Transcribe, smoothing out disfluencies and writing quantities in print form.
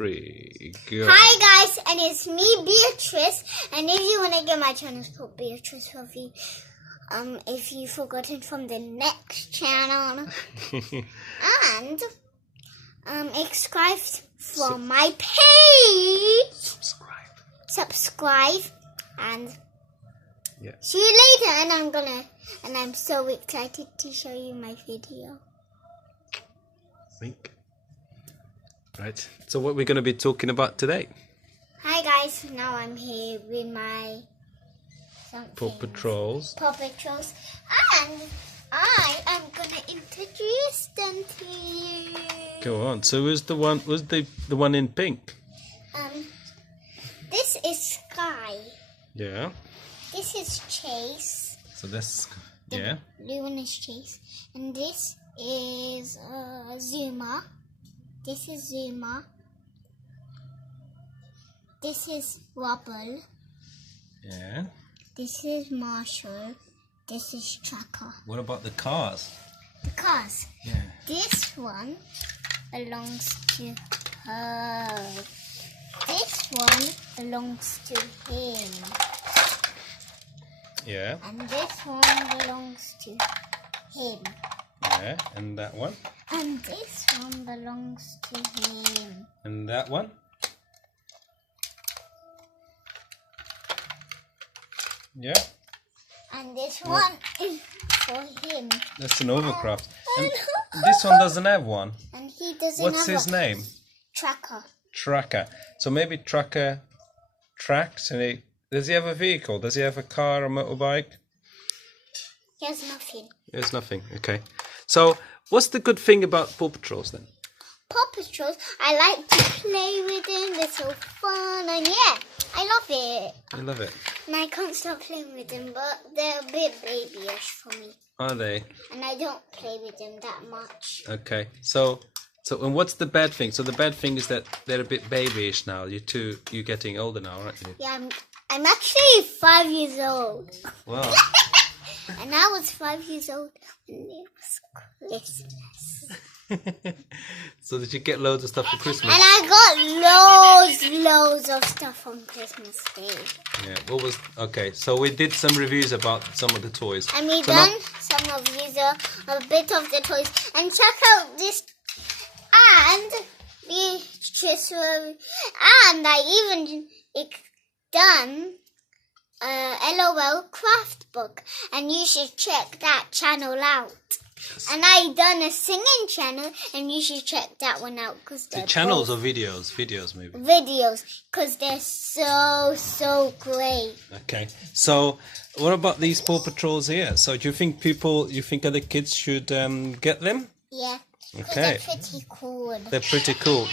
3, go. Hi guys, and it's me, Beatrice. And if you want to get my channel, it's called Beatrice Coffee. If you've forgotten from the next channel, and subscribe from my page. Subscribe, and yeah. See you later. And I'm so excited to show you my video. Think. Right. So what we're going to be talking about today? Hi guys. Now I'm here with my Paw Patrols. Paw Patrols, and I am gonna introduce them to you. Go on. So who's the one? Was the one in pink? This is Sky. Yeah. This is Chase. So that's The blue one is Chase, and this is Zuma. This is Zuma. This is Wobble. Yeah. This is Marshall. This is Tracker. What about the cars? The cars. Yeah. This one belongs to her. This one belongs to him. Yeah. And this one belongs to him. Yeah. And that one? And this one belongs to him. And that one? Yeah. And this one is for him. That's an overcraft. And this one doesn't have one. And he doesn't What's have his name? Tracker. Tracker. So maybe Tracker tracks, and does he have a vehicle? Does he have a car, a motorbike? He has nothing. There's nothing. Okay. So what's the good thing about Paw Patrols then? Paw Patrols, I like to play with them. They're so fun, and yeah, I love it. I love it. And I can't stop playing with them, but they're a bit babyish for me. Are they? And I don't play with them that much. Okay. So and what's the bad thing? So the bad thing is that they're a bit babyish now. You're getting older now, aren't you? Yeah, I'm actually 5 years old. Wow. And I was 5 years old when it was Christmas. So did you get loads of stuff for Christmas? And I got loads of stuff on Christmas Day. Yeah. Okay? So we did some reviews about some of the toys. And we So done some of these a bit of the toys. And check out this. And I even done LOL craft book, and you should check that channel out. Yes. And I done a singing channel, and you should check that one out because The channels or videos? Videos maybe. Videos, because they're so great. Okay. So what about these Paw Patrols here? So do you think other kids should get them? Yeah. 'Cause Okay. they're pretty cool. They're pretty cool.